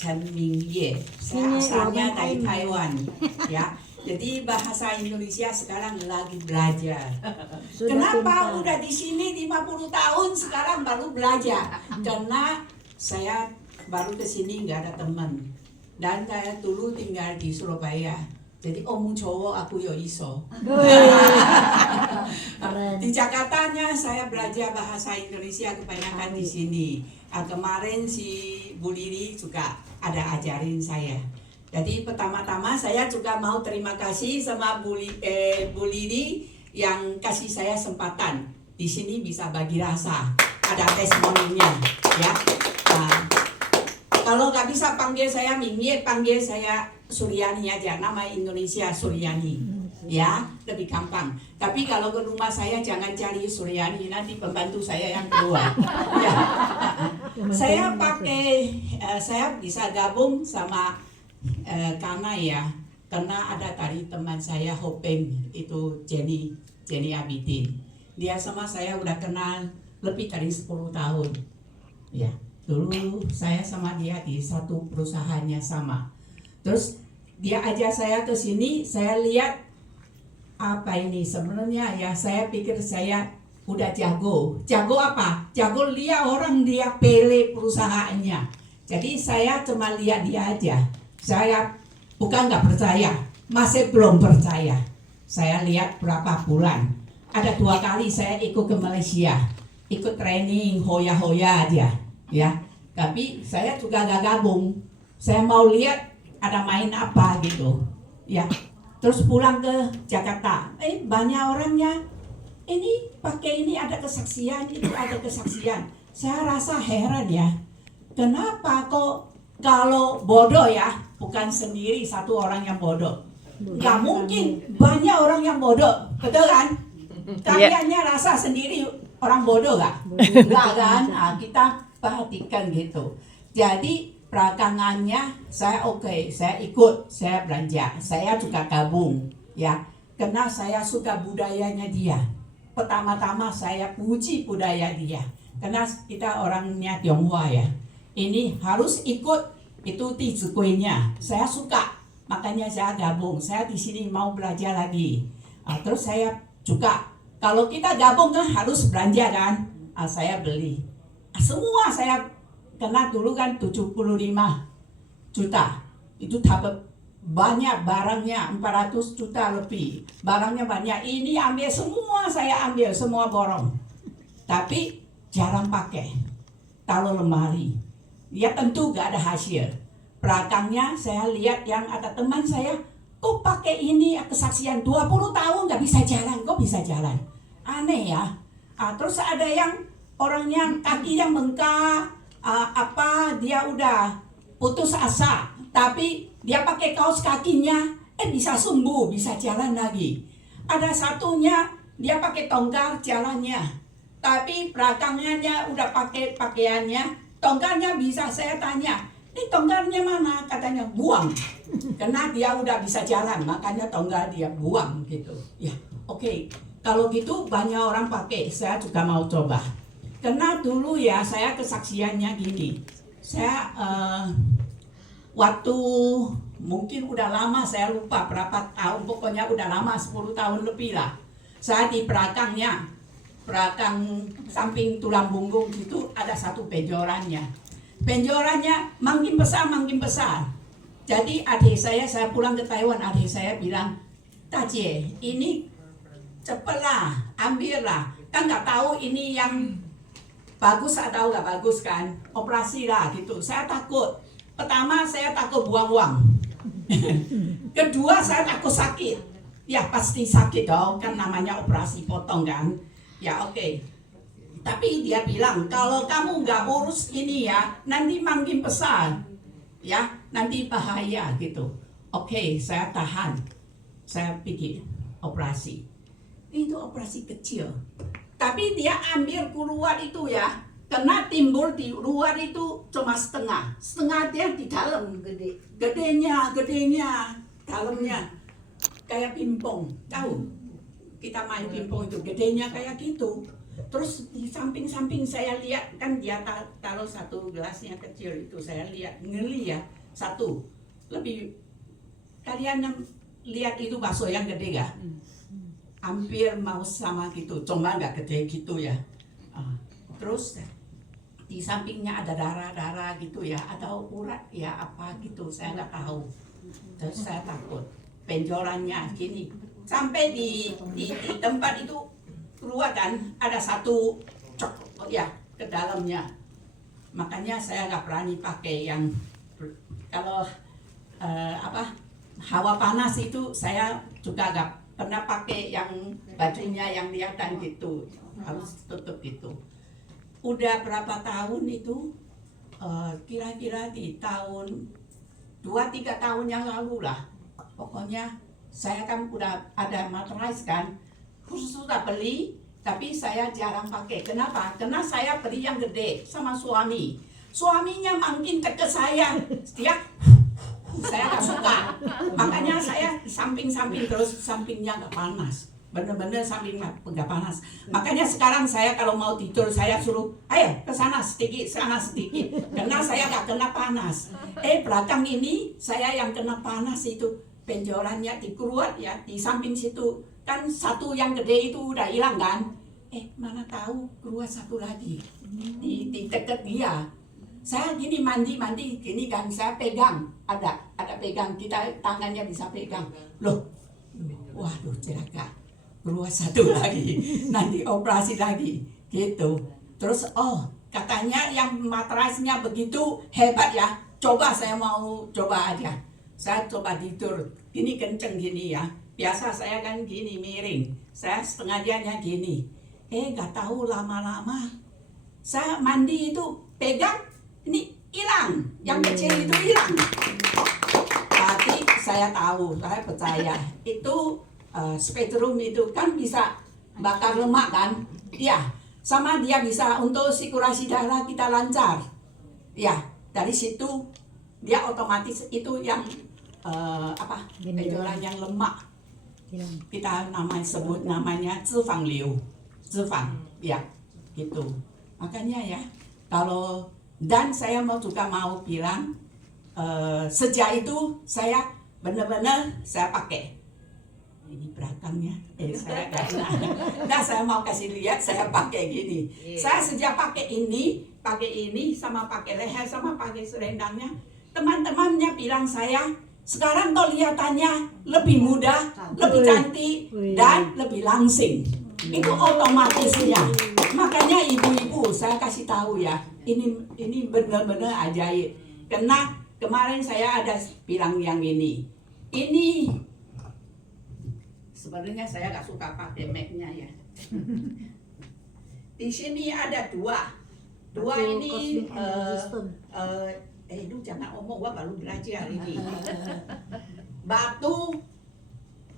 Chen Mingye. Saya asalnya dari Taiwan, ya. Jadi bahasa Indonesia sekarang lagi belajar. Kenapa udah di sini 50 tahun sekarang baru belajar? Karena saya baru ke sini nggak ada teman. Dan saya dulu tinggal di Surabaya. Jadi omong cowok aku yo iso. Di Jakartanya saya belajar bahasa Indonesia kebanyakan di sini. Kemarin si Bu Lili juga ada ajarin saya. Jadi pertama-tama saya juga mau terima kasih sama Bu Lili yang kasih saya kesempatan di sini bisa bagi rasa. Ada testimoninya, ya. Nah, kalau nggak bisa panggil saya Mingye, panggil saya Suryani aja, nama Indonesia Suryani, ya, lebih gampang. Tapi kalau ke rumah saya jangan cari Suryani, nanti pembantu saya yang keluar. Ya. Saya saya bisa gabung sama karena ya, karena ada tadi teman saya Hopeng itu Jenny Abidin. Dia sama saya udah kenal lebih dari 10 tahun, ya. Dulu saya sama dia di satu perusahaannya sama. Terus dia ajak saya ke sini, saya lihat apa ini sebenarnya ya, saya pikir saya udah jago. Jago apa? Jago lihat orang dia pele perusahaannya. Jadi saya cuma lihat dia aja. Saya bukan nggak percaya, masih belum percaya. Saya lihat berapa bulan. Ada 2 kali saya ikut ke Malaysia, ikut training hoya-hoya aja. Ya, tapi saya juga gak gabung. Saya mau lihat ada main apa gitu, ya. Terus pulang ke Jakarta, banyak orangnya. Ini pakai ini ada kesaksian, itu ada kesaksian. Saya rasa heran ya. Kenapa kok kalau bodoh ya, bukan sendiri satu orang yang bodoh. Gak mungkin banyak orang yang bodoh, betul kan? Kaliannya rasa sendiri orang bodoh gak? Enggak kan? Nah, kita perhatikan gitu. Jadi belakangannya saya saya ikut, saya belanja, saya juga gabung, ya, karena saya suka budayanya dia. Pertama-tama saya puji budaya dia, karena kita orangnya Tionghoa ya. Ini harus ikut itu tizikuenya. Saya suka, makanya saya gabung. Saya di sini mau belajar lagi. Terus saya juga kalau kita gabung kan harus belanja kan? Saya beli. Semua saya kena dulu kan 75 juta. Itu dapat banyak barangnya, 400 juta lebih. Barangnya banyak. Ini ambil semua, saya ambil semua borong. Tapi jarang pakai. Taruh lemari. Ya tentu gak ada hasil. Belakangnya saya lihat yang ada teman saya, kok pakai ini kesaksian 20 tahun gak bisa jalan, kok bisa jalan? Aneh ya. Terus ada yang orangnya kakinya bengkak, dia udah putus asa, tapi dia pakai kaos kakinya, bisa sembuh, bisa jalan lagi. Ada satunya dia pakai tongkat jalannya, tapi belakangnya dia udah pakai pakaiannya, tongkatnya bisa saya tanya, ini tongkatnya mana? Katanya buang, karena dia udah bisa jalan, makanya tongkat dia buang gitu. Ya, oke. Kalau gitu banyak orang pakai, saya juga mau coba. Karena dulu ya saya kesaksiannya gini, saya waktu mungkin udah lama, saya lupa berapa tahun, pokoknya udah lama 10 tahun lebih lah. Saya di belakang samping tulang punggung itu ada satu benjolannya. Benjolannya makin besar. Jadi adik saya pulang ke Taiwan, adik saya bilang, Tacie, ini cepatlah, ambillah. Kan nggak tahu ini yang bagus atau nggak bagus kan, operasi lah gitu. Saya takut. Pertama saya takut buang uang. Kedua saya takut sakit. Ya pasti sakit dong, kan namanya operasi potong kan. Ya oke. Tapi dia bilang kalau kamu nggak urus ini ya, nanti makin besar. Ya nanti bahaya gitu. Oke, saya tahan. Saya pikir operasi. Itu operasi kecil. Tapi dia ambil keluar itu ya, karena timbul di luar itu cuma setengah dia di dalam gedenya, dalamnya kayak pingpong, tahu? Kita main pingpong itu gedenya kayak gitu. Terus di samping-samping saya lihat kan dia taruh satu gelasnya kecil itu, saya lihat ngeli ya, satu lebih kalian lihat itu bakso yang gede gak? Hampir mau sama gitu, cuma nggak gede gitu ya. Terus di sampingnya ada darah-darah gitu ya, atau urat ya apa gitu, saya nggak tahu. Terus saya takut, benjolannya gini, sampai di tempat itu keluar kan, ada satu cok ya ke dalamnya. Makanya saya nggak berani pakai yang kalau hawa panas itu, saya juga nggak pernah pakai yang bajunya yang kelihatan gitu, harus tutup gitu. Udah berapa tahun itu, kira-kira di tahun 2-3 tahun yang lalu lah, pokoknya saya kan udah ada matras kan, sudah beli, tapi saya jarang pakai. Kenapa? Karena saya beli yang gede sama suaminya makin deket saya, saya nggak suka. Makanya saya samping-samping terus, sampingnya nggak panas, bener-bener samping nggak panas. Makanya sekarang saya kalau mau tidur, saya suruh ayo ke sana sedikit, sana sedikit, karena saya nggak kena panas. Belakang ini saya yang kena panas itu, benjolannya di keluar ya, di samping situ kan satu yang gede itu udah hilang kan, mana tahu keluar satu lagi di dekat dia. Saya gini mandi gini kan, saya pegang, ada pegang, kita tangannya bisa pegang, loh, waduh celaka, keluar satu lagi, nanti operasi lagi gitu. Terus katanya yang matrasnya begitu hebat ya, coba saya mau coba aja. Saya coba tidur gini kenceng gini ya, biasa saya kan gini miring, saya setengahnya gini. Gak tahu lama-lama saya mandi itu pegang, ini hilang, yang kecil itu hilang. Tapi saya tahu, saya percaya itu spektrum itu kan bisa bakar lemak kan, ya, sama dia bisa untuk sirkulasi darah kita lancar, ya. Dari situ dia otomatis itu yang benjolan yang lemak, kita sebut namanya zifang liu, ya, gitu. Makanya ya, kalau dan saya juga mau bilang, sejak itu saya benar-benar saya pakai. Ini belakangnya, saya saya mau kasih lihat, saya pakai gini. Saya sejak pakai ini sama pakai leher sama pakai selendangnya, teman-temannya bilang saya sekarang kelihatannya lebih muda, lebih cantik, dan lebih langsing. Itu otomatisnya. Makanya ibu-ibu saya kasih tahu ya, ini benar-benar ajaib. Karena kemarin saya ada bilang yang ini sebenarnya saya nggak suka pakai make-nya ya. Di sini ada dua ini. Lu jangan omong, gua baru belajar ini. Batu,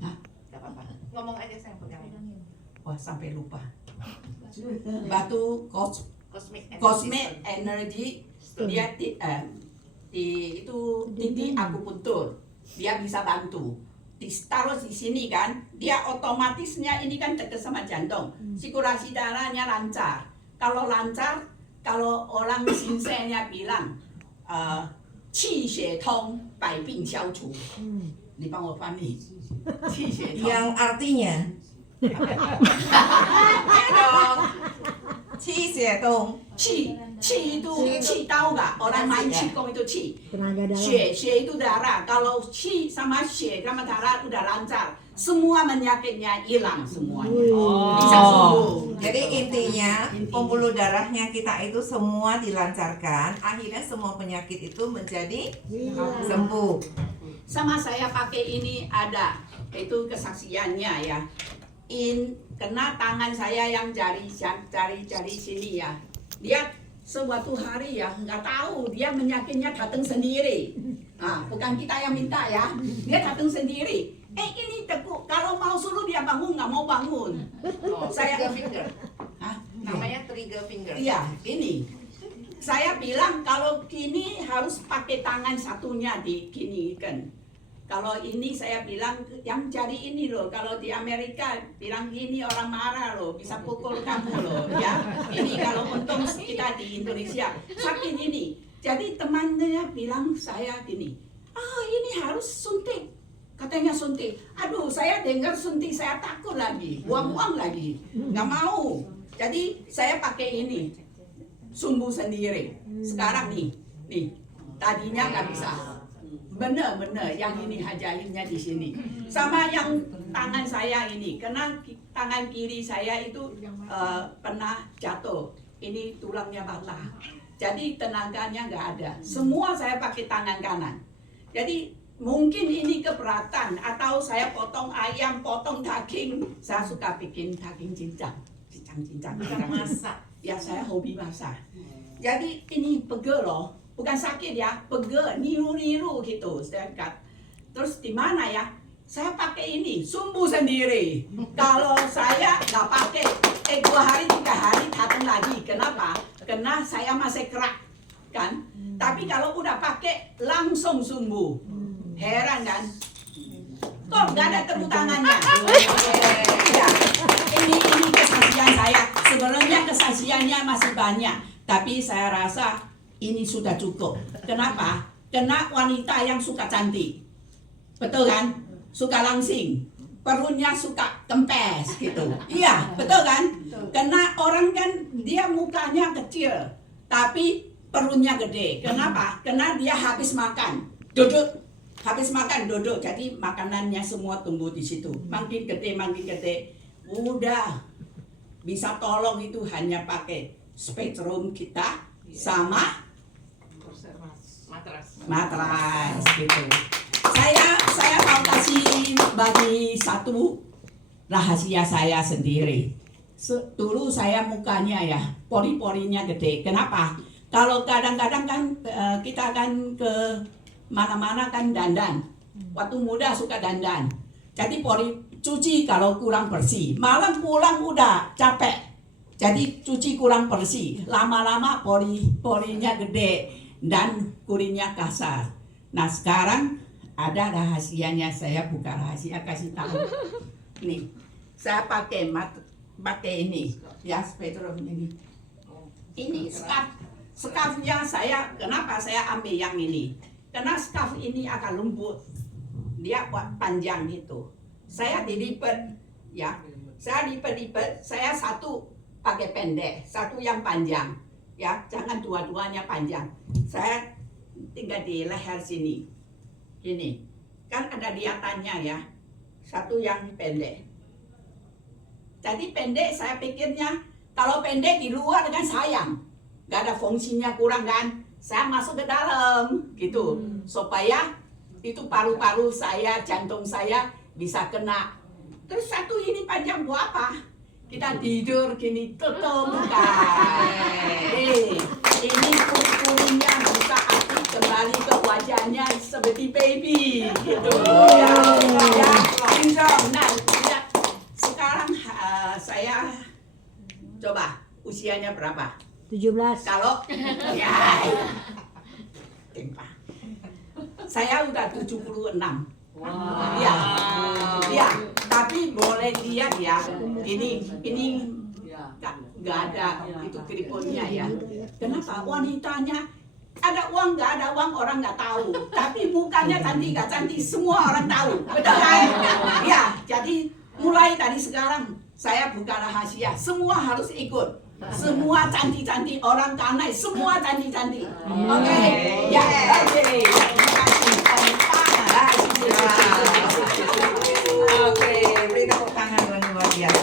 nah, gak apa-apa. Ngomong aja saya pegang. Wah, sampai lupa. Batu Cosmic Energy, dia itu titik akupuntur, dia bisa bantu. Ditaruh di sini kan, dia otomatisnya ini kan dekat sama jantung, sirkulasi darahnya lancar. Kalau lancar, kalau orang sinsenya bilang 气血通，百病消除。你帮我翻译，气血通。 Yang artinya 气血通，气itu气刀nggak? Orang main qigong itu qi.血itu darah. Kalau qi sama血sama darah udah lancar, semua penyakitnya hilang semuanya. Bisa sembuh. Jadi intinya pembuluh darahnya kita itu semua dilancarkan, akhirnya semua penyakit itu menjadi sembuh. Sama saya pakai ini ada, itu kesaksiannya ya. Kena tangan saya yang jari sini ya. Dia suatu hari ya, nggak tahu dia penyakitnya datang sendiri. Bukan kita yang minta ya, dia datang sendiri. Ini tekuk, kalau mau suruh dia bangun, nggak mau bangun. Saya Trigger finger. Namanya trigger finger. Iya, ini. Saya bilang kalau gini harus pakai tangan satunya diginikan. Kalau ini saya bilang yang jadi ini loh, kalau di Amerika bilang ini orang marah loh, bisa pukul kamu loh ya. Ini kalau untung kita di Indonesia sakit ini. Jadi temannya bilang saya gini, ini harus suntik. Katanya suntik. Aduh, saya dengar suntik saya takut lagi, buang-buang lagi, nggak mau. Jadi saya pakai ini, sumbu sendiri. Sekarang nih, tadinya nggak bisa. Bener-bener yang ini hajainnya di sini. Sama yang tangan saya ini, karena tangan kiri saya itu pernah jatuh. Ini tulangnya patah. Jadi tenaganya nggak ada. Semua saya pakai tangan kanan. Jadi mungkin ini keberatan atau saya potong ayam, potong daging. Saya suka bikin daging cincang. Cincang. Masak. Ya saya hobi masak. Jadi ini pegel loh. Bukan sakit ya, pegel, niru-niru gitu. Terus di mana ya? Saya pakai ini, sumbu sendiri. Kalau saya nggak pakai, 2 hari 3 hari datang lagi. Kenapa? Karena saya masih kerak, kan? Tapi kalau udah pakai, langsung sumbu. Heran kan? Kok nggak ada tepuk tangannya? Ya, ini kesaksian saya. Sebenarnya kesaksiannya masih banyak, tapi saya rasa ini sudah cukup. Kenapa? Karena wanita yang suka cantik, betul kan? Suka langsing, perutnya suka kempes gitu. Iya, betul kan? Karena orang kan dia mukanya kecil, tapi perutnya gede. Kenapa? Karena dia habis makan, duduk. Habis makan duduk, jadi makanannya semua tumbuh di situ. Makin gede. Udah bisa tolong itu hanya pakai spektrum kita sama matras gitu. Saya mau kasih bagi satu rahasia saya sendiri. Dulu saya mukanya ya pori-porinya gede. Kenapa? Kalau kadang-kadang kan kita kan ke mana-mana kan dandan. Waktu muda suka dandan. Jadi pori cuci kalau kurang bersih. Malam pulang udah capek. Jadi cuci kurang bersih. Lama-lama porinya gede dan kulinya kasar. Nah sekarang ada rahasianya, saya buka rahasia kasih tahu. Nih, saya pakai ini, ya spektrum ini. Ini scarfnya saya, kenapa saya ambil yang ini? Karena scarf ini akan lembut, dia panjang gitu. Saya dilipat, ya. Saya lipat, saya satu pakai pendek, satu yang panjang. Ya, jangan dua-duanya panjang. Saya tinggal di leher sini. Ini kan ada liatannya ya. Satu yang pendek. Jadi pendek saya pikirnya kalau pendek di luar kan sayang. Gak ada fungsinya kurang kan. Saya masuk ke dalam gitu. Supaya itu paru-paru saya, jantung saya bisa kena. Terus satu ini panjang buat apa? Kita tidur gini tutup muka. Ini kulitnya bisa aktif kembali ke wajahnya seperti baby gitu. Ya, kinclong. Nah, sekarang saya coba usianya berapa? 17. Kalau ya, saya udah 76. Iya, iya. Tapi boleh lihat ya, ini nggak ada itu kriponnya ya. Kenapa? Wanitanya ada uang nggak ada uang orang nggak tahu, tapi mukanya cantik nggak cantik semua orang tahu, betul kan? Ya, jadi mulai dari sekarang saya buka rahasia, semua harus ikut. Semua cantik-cantik, orang kanai, semua cantik-cantik. Oke, ya, oke. Terima kasih. Oke, beri tepuk tangan luar biasa.